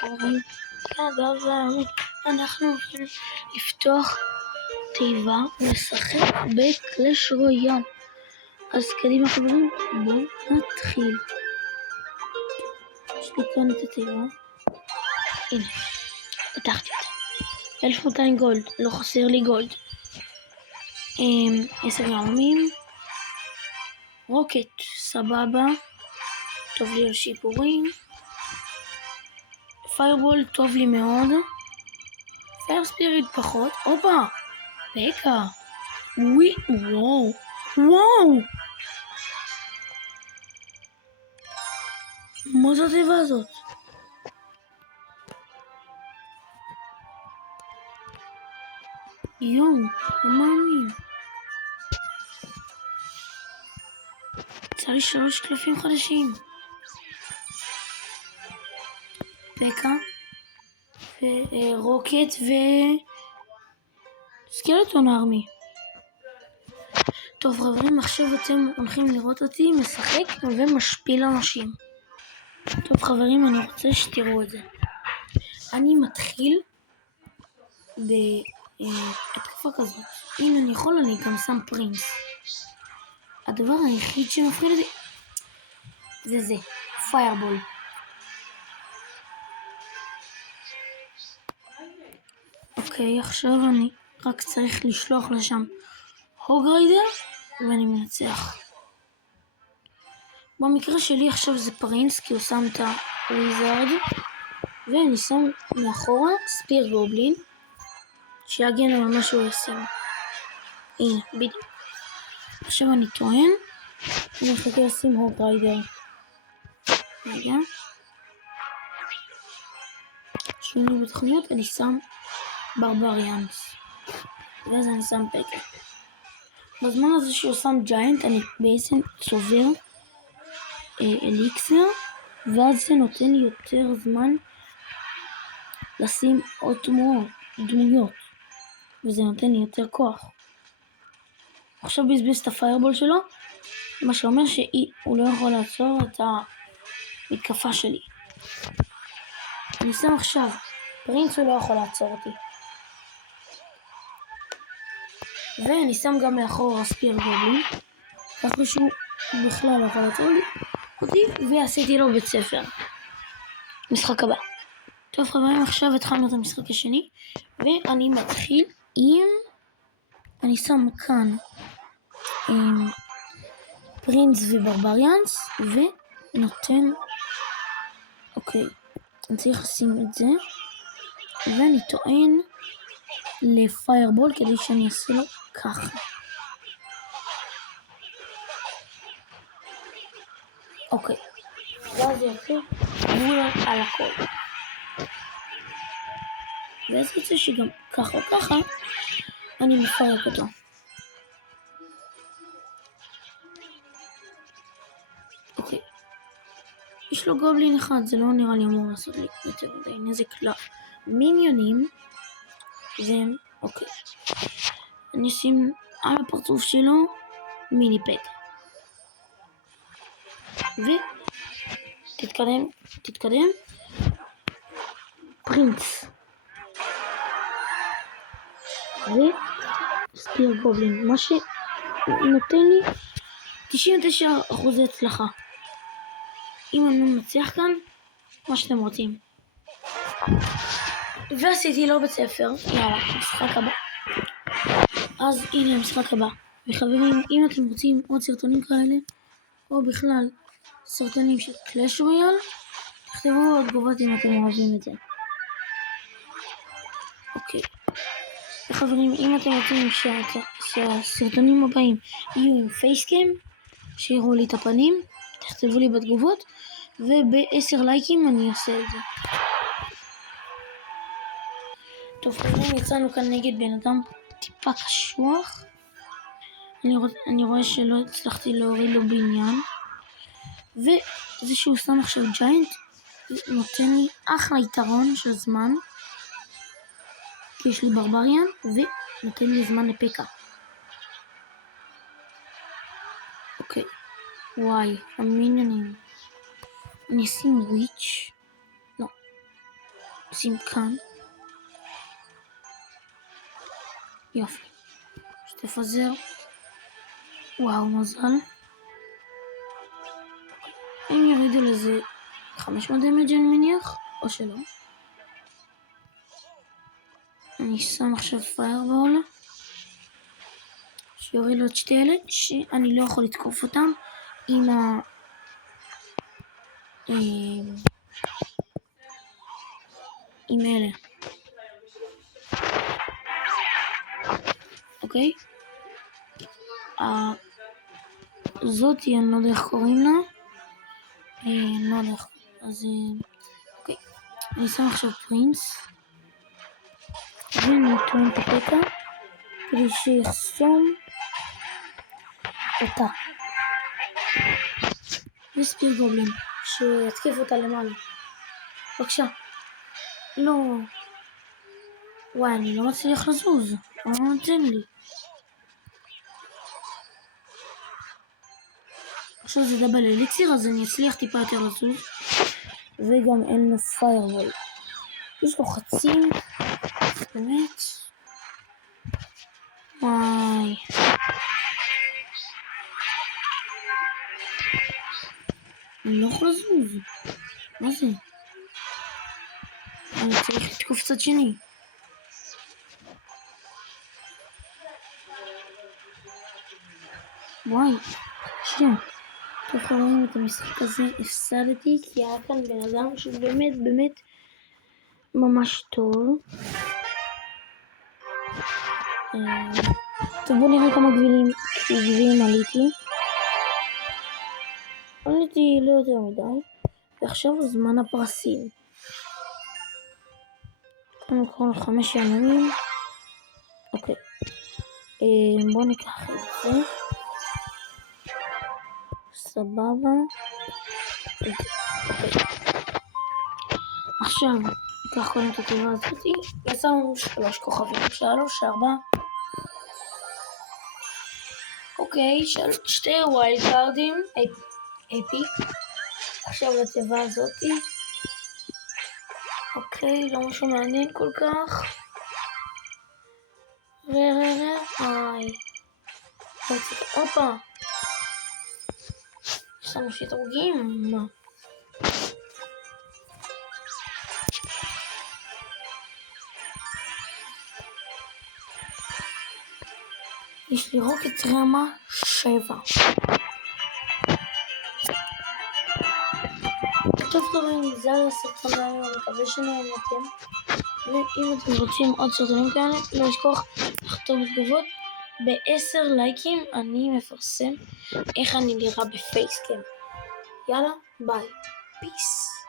חברים, אנחנו הולכים לפתוח תיבה ולשחק בקלאש רויאל. אז קדימה חברים, בואו נתחיל. יש לי כאן את התיבה. הנה, פתחתי אותה. 1200 גולד, לא חסר לי גולד. 10 ימים. רוקט, סבבה. טוב לי על שיפורים. פיירבול, טוב לי מאוד. פייר ספיריט פחות. אופה, פקה. וואו. מה זאת התיבה הזאת? יואו, לא מאמין. יצא לי 3 קלפים חדשים. פקה, רוקט סקלטון ארמי. טוב חברים, עכשיו אתם הולכים לראות אותי משחק ומשפיל אנשים. טוב חברים, אני רוצה שתראו את זה. אני מתחיל בהתקפה כזאת. אם אני יכול, אני גם שם פרינס. הדבר היחיד שמפחיד אותי זה פיירבול. אוקיי, עכשיו אני רק צריך לשלוח לשם הוגריידר ואני מנצח. במקרה שלי עכשיו זה פרינס כי הוא שם את הוויזרד, ואני שם מאחורה ספיר גובלין שיגן על מה שהוא ישים. הנה, בדיוק. עכשיו אני טוען אני מחכה לשים הוגריידר. רגע. שונה בתוכניות אני שם ברבריאנס ואז אני שם פקה. בזמן הזה שהוא שם ג'יינט אני בעצם צובר אליקסר, ואז זה נותן לי יותר זמן לשים עוד דמויות וזה נותן לי יותר כוח. עכשיו בזבז את הפיירבול שלו, מה שאומר שהוא לא יכול לעצור את המתקפה שלי. אני שם עכשיו פרינס, הוא לא יכול לעצור אותי, ואני שם גם מאחור ספיר גובלין ככה שהוא בכלל לא יכול לעצור אותי, ועשיתי לו בית ספר. משחק הבא. טוב חברים, עכשיו התחלנו את המשחק השני ואני מתחיל עם אני שם כאן פרינס וברבריאנס ונותן אוקיי, אני צריך לשים את זה ואני טוען לפיירבול כדי שאני אעשה לו ככה. אוקיי, ואז יוצא גבול על הכל, ואז יוצא שגם ככה או ככה אני מפרק אותו. אוקיי, יש לו גובלין אחד, זה לא נראה לי אמור לעשות לי יותר מדי נזק למיניונים. אוקיי, אני אשים על הפרצוף שלו מיני פקה תתקדם פרינס וספיר גובלין, מה שנותן לי 99% הצלחה. אם אני מצליח כאן, מה שאתם רוצים. ועשיתי לו בית ספר. יאללה, משחק הבא. אז הנה המשחק הבא. וחברים, אם אתם רוצים עוד סרטונים כאלה, או בכלל סרטונים של קלאש רויאל, תכתבו בתגובות אם אתם אוהבים את זה. אוקיי. וחברים, אם אתם רוצים שהסרטונים הבאים יהיו עם פייסקאם, שיראו לי את הפנים, תכתבו לי בתגובות, וב10 לייקים אני אעשה את זה. טוב חברים, יצאנו כאן נגד בן אדם טיפה קשוח. אני רואה שלא הצלחתי להוריד לו בניין, וזה שהוא שם עכשיו ג'יינט נותן לי אחלה יתרון של זמן, כי יש לי ברבריאן ונותן לי זמן לפקה. אוקיי, וואי, המיניונים. אני אשים וויץ', לא, שים כאן. יופי. שתפזר. וואו, מזל. הם ירידו לזה 500 דמג' אני מניח, או שלא. אני שם עכשיו פיירבול. שיוריד לו את שתי אלה, שאני לא יכול לתקוף אותם עם עם אלה. אוקיי? זאתי, אני לא יודע איך קוראים לה. לא יודע איך. אז אוקיי. אני שם עכשיו פרינס. ואני אטוען את הפקה כדי שיחסום אותה. וספיר גובלין שיתקיף אותה למעלה. בבקשה. לא. וואי, אני לא מצליח לזוז. לא נותן לי. עכשיו זה דאבל אליציר, אז אני אצליח טיפה יותר לזוז. וגם אין לו פיירוול. יש לו חצים. באמת. וואי. אני לא יכול לזוז. מה זה? אני צריך לתקוף צד שני. וואי. שנייה. טוב, רואים את המשחק הזה, הפסדתי, כי היה כאן בן אדם שבאמת באמת ממש טוב. טוב, בואו נראה כמה גביעים עליתי. עליתי לא יותר מדי, ועכשיו זמן הפרסים. קודם כל 5 ימים. אוקיי. בואו ניקח את זה. סבבה. עכשיו ניקח קודם את התיבה הזאתי. יצאנו 3 כוכבים. 3, 4. אוקיי, 2 ווילד קארדים. אפיק. עכשיו לתיבה הזאתי. אוקיי, לא משהו מעניין כל כך. איי. הופה. יש לנו שדרוגים. יש לי רוקט רמה 7. טוב חברים, זה היה הסרטון היום, אני מקווה שנהנתם. ואם אתם רוצים עוד סרטונים כאלה, לא לשכוח לכתוב בתגובות. ב10 לייקים אני מפרסם איך אני נראה בפייסקאם. יאללה, ביי. פיס.